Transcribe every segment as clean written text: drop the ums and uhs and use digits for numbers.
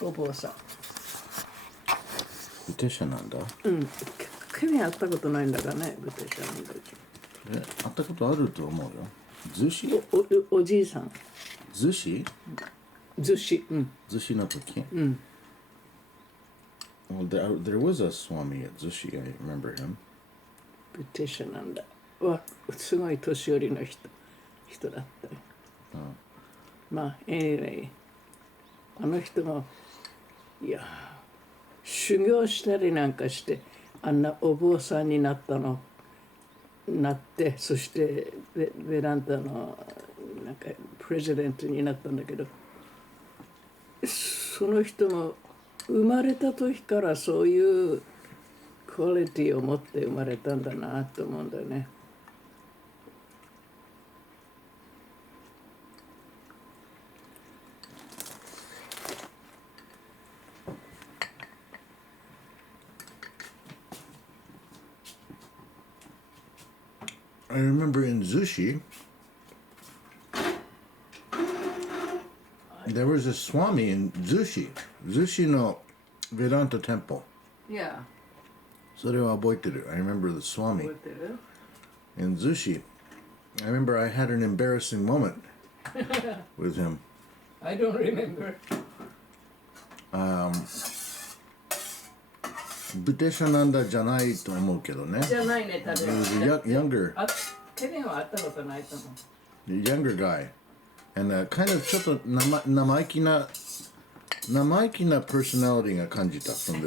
お坊さん。ブテシャなんだ。うん。ケビン会ったことないんだからね、ブテシャなんだけ会ったことあると思うよ。逗子？おじいさん。逗子？逗子。うん。逗子の時？うん。Well, there was a Swami at Zushi. I remember him. ブテシャなんだ。すごい年寄りの人だったよ。まあ、anyway、あの人も、いや、修行したりなんかして、あんなお坊さんになって、そしてベランダのなんかプレジデントになったんだけど、その人も生まれた時からそういうクオリティを持って生まれたんだなと思うんだよね。I remember in Zushi, there was a Swami in Zushi no Vedanta temple. Yeah. それは覚えてる. I remember the Swami 覚えてる? in Zushi. I remember I had an embarrassing moment with him. I don't remember. ブテシャナンダじゃないと思うけどね。じゃないね、多分。He was a younger ケビンは会ったことないと思う。younger guy. And kind of ちょっと生意気なpersonality が感じた from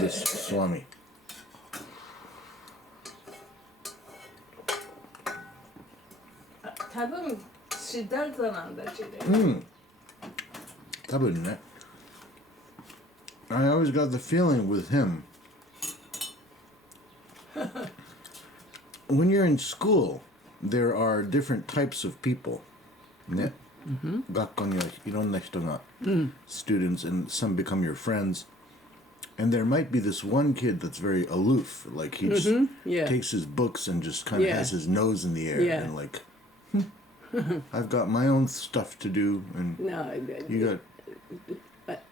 this Swami. 多分シッダルタなんだしね。多分ね。I always got the feeling with him. When you're in school, there are different types of people. ね。学校にはいろんな人が students, and some become your friends. And there might be this one kid that's very aloof, like he just takes his books and just kind of has his nose in the air and like, I've got my own stuff to do, and you got.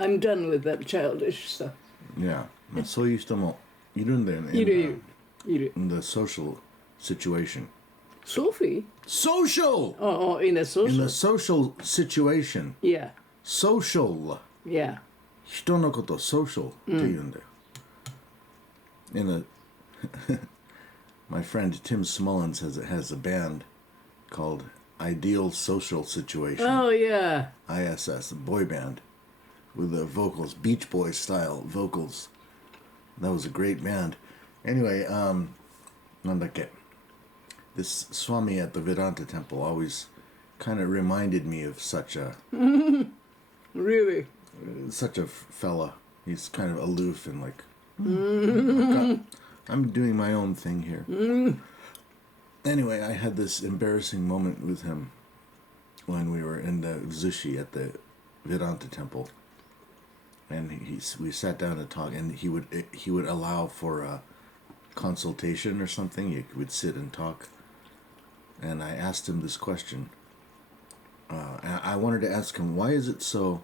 I'm done with that childish stuff. Yeah, そういう人もいるんだよね。いる。In the social situation. Sophie? Social! Oh, in a social. In the social situation. Yeah. Social. Yeah. 人のこと social って言うんだよ。My friend Tim Smullins has a band called Ideal Social Situation. Oh, yeah. ISS, a boy band with the vocals, Beach Boys style vocals. That was a great band. Anyway, なんだっけ. This Swami at the Vedanta temple always kind of reminded me of such a Really? Such a fella. He's kind of aloof and like, I'm doing my own thing here. Anyway, I had this embarrassing moment with him when we were in the Zushi at the Vedanta temple, and we sat down to talk, and he would allow for a consultation or something. You would sit and talk, and I asked him this question. I wanted to ask him, why is it so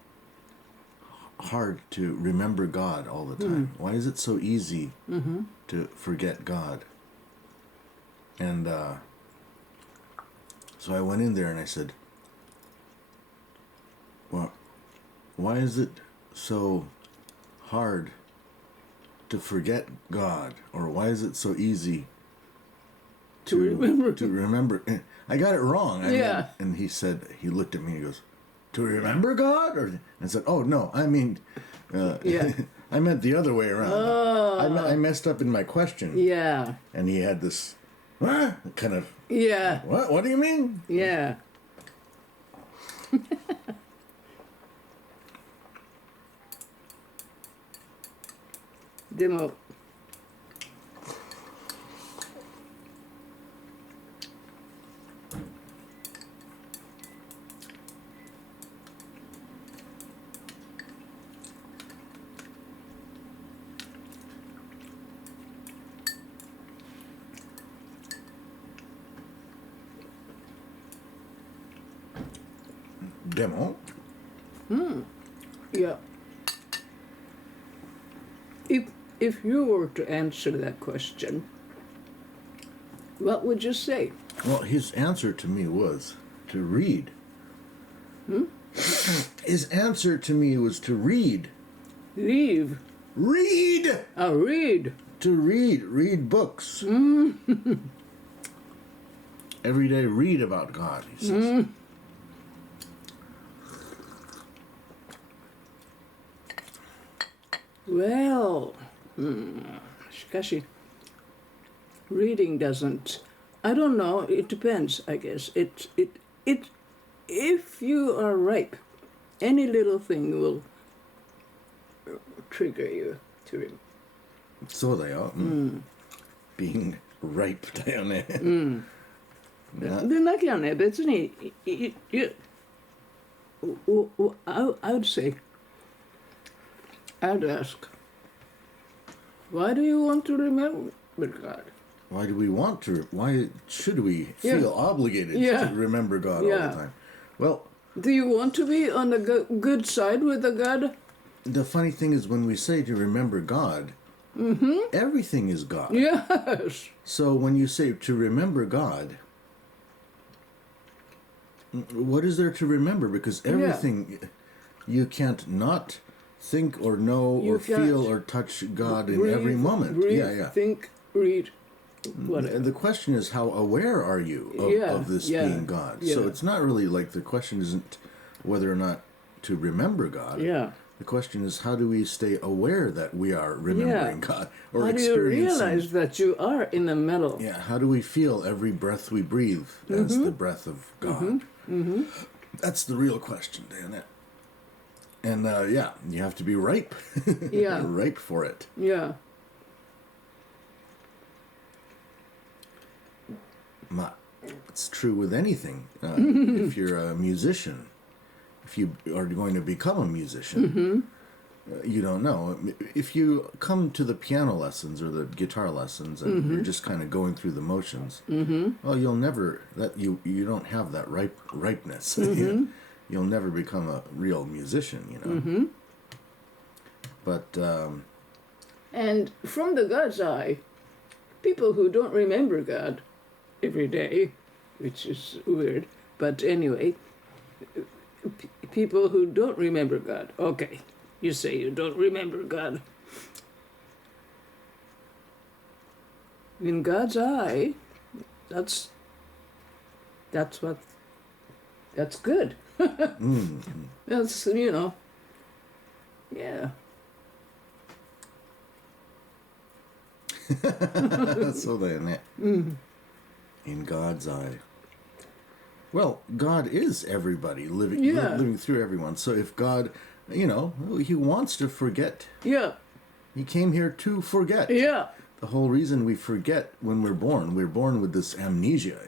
hard to remember God all the time? Why is it so easy to forget God? And so I went in there and I said, well, why is it so hard to forget God? Or why is it so easy to remember? I got it wrong. And he said, he looked at me and he goes, to remember God? And I said, oh, no, I mean, I meant the other way around. I messed up in my question. Yeah. And he had this kind of, Yeah. What do you mean? Yeah. でもいや if you were to answer that question, what would you say? Well, his answer to me was to read. His answer to me was to read. Leave. Read! Read. To read. Read books. Every day read about God, he says. Well, しかし reading doesn't. I don't know. It depends. I guess it. If you are ripe, any little thing will trigger you to read. そうだよ。Being ripe だよね。でなきゃね、別に、I would say, I'd ask, why do you want to remember God? Why do we want to? Why should we feel obligated to remember God all the time? Well, do you want to be on the good side with the God? The funny thing is when we say to remember God, everything is God. Yes. So when you say to remember God, what is there to remember? Because everything, you can't not think or know or feel or touch God in every moment. Breathe, think, read, whatever. The question is, how aware are you of this being God? Yeah. So it's not really like the question isn't whether or not to remember God. Yeah. The question is, how do we stay aware that we are remembering God or how experiencing? do you realize that you are in the middle? Yeah. How do we feel every breath we breathe as the breath of God? That's the real question, Diana. And you have to be ripe. Ripe for it. Yeah. It's true with anything. If you're a musician, if you are going to become a musician, you don't know. If you come to the piano lessons or the guitar lessons and you're just kind of going through the motions, well, you'll never you don't have that ripeness. You'll never become a real musician, But and from the God's eye, people who don't remember God every day, which is weird, but anyway, people who don't remember God. Okay, you say you don't remember God. In God's eye, that's good. That's, yeah. So then, in God's eye. Well, God is everybody living through everyone. So if God, he wants to forget. Yeah. He came here to forget. Yeah. The whole reason we forget when we're born with this amnesia.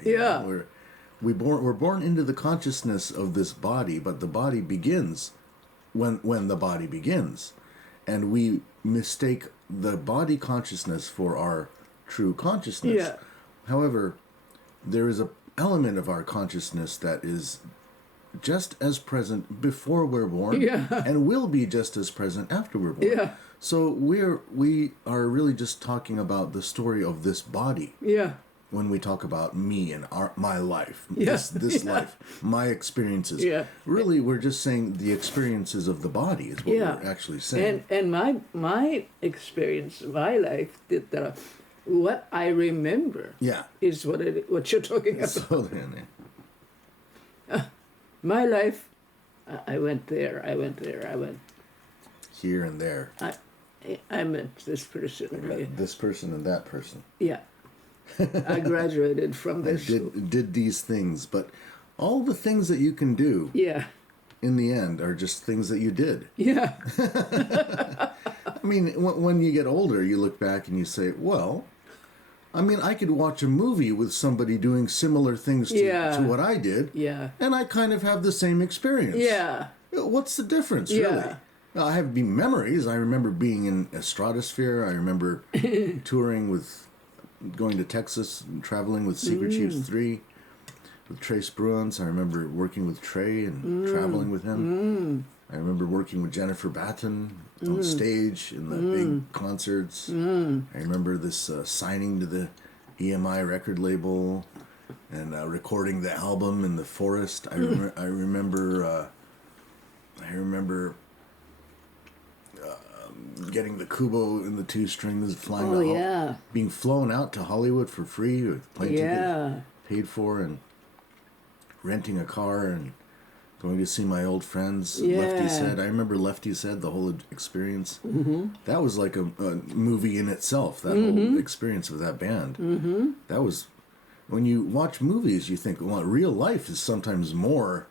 We're born into the consciousness of this body, but the body begins when the body begins. And we mistake the body consciousness for our true consciousness. Yeah. However, there is an element of our consciousness that is just as present before we're born and will be just as present after we're born. Yeah. So we are really just talking about the story of this body. Yeah. When we talk about me and my life, this life, my experiences. Yeah. Really, we're just saying the experiences of the body is what we're actually saying. And my experience, my life, what I remember is what you're talking about. So then, my life, I went there, I went here and there. I met this person. This person and that person. Yeah. I graduated from this. I did these things, but all the things that you can do in the end are just things that you did. Yeah. I mean, when you get older, you look back and you say, well, I mean, I could watch a movie with somebody doing similar things to what I did, and I kind of have the same experience. Yeah. What's the difference, really? I have memories. I remember being in a stratosphere. I remember going to Texas and traveling with Secret Chiefs 3 with Trace Bruins. I remember working with Trey and traveling with him. I remember working with Jennifer Batten on stage in the big concerts. I remember this signing to the EMI record label and recording the album in the forest. I remember getting the Kubo in the 2 strings, flying being flown out to Hollywood for free with plane tickets paid for, and renting a car and going to see my old friends. Lefty's Head. I remember Lefty's Head, the whole experience. That was like a movie in itself, that whole experience with that band. That was, when you watch movies, you think, well, real life is sometimes more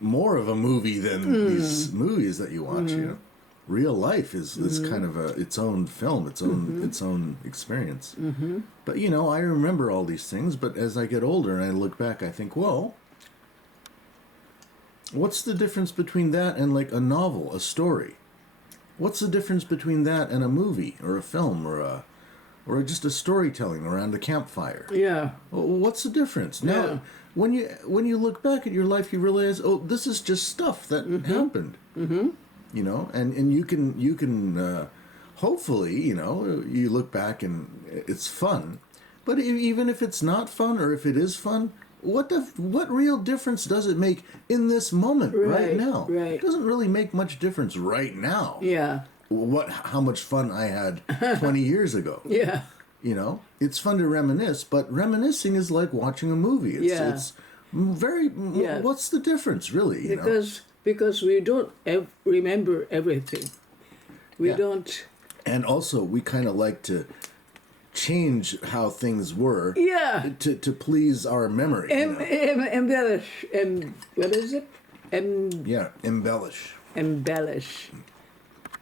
of a movie than these movies that you watch, you know. Real life is kind of its own film, its own experience. But, you know, I remember all these things, but as I get older and I look back, I think, well, what's the difference between that and like a novel, a story? What's the difference between that and a movie or a film or just a storytelling around a campfire? Yeah. Well, what's the difference? Now, when you look back at your life, you realize, oh, this is just stuff that happened. You know, and you can hopefully, you know, you look back and it's fun. But even if it's not fun, or if it is fun, what real difference does it make in this moment right now? Right. It doesn't really make much difference right now. Yeah. How much fun I had 20 years ago. Yeah. You know, it's fun to reminisce, but reminiscing is like watching a movie. It's very. What's the difference, really? You know? Because we don't remember everything. We don't. And also, we kind of like to change how things were. To please our memory. Embellish. What is it? Embellish. Embellish.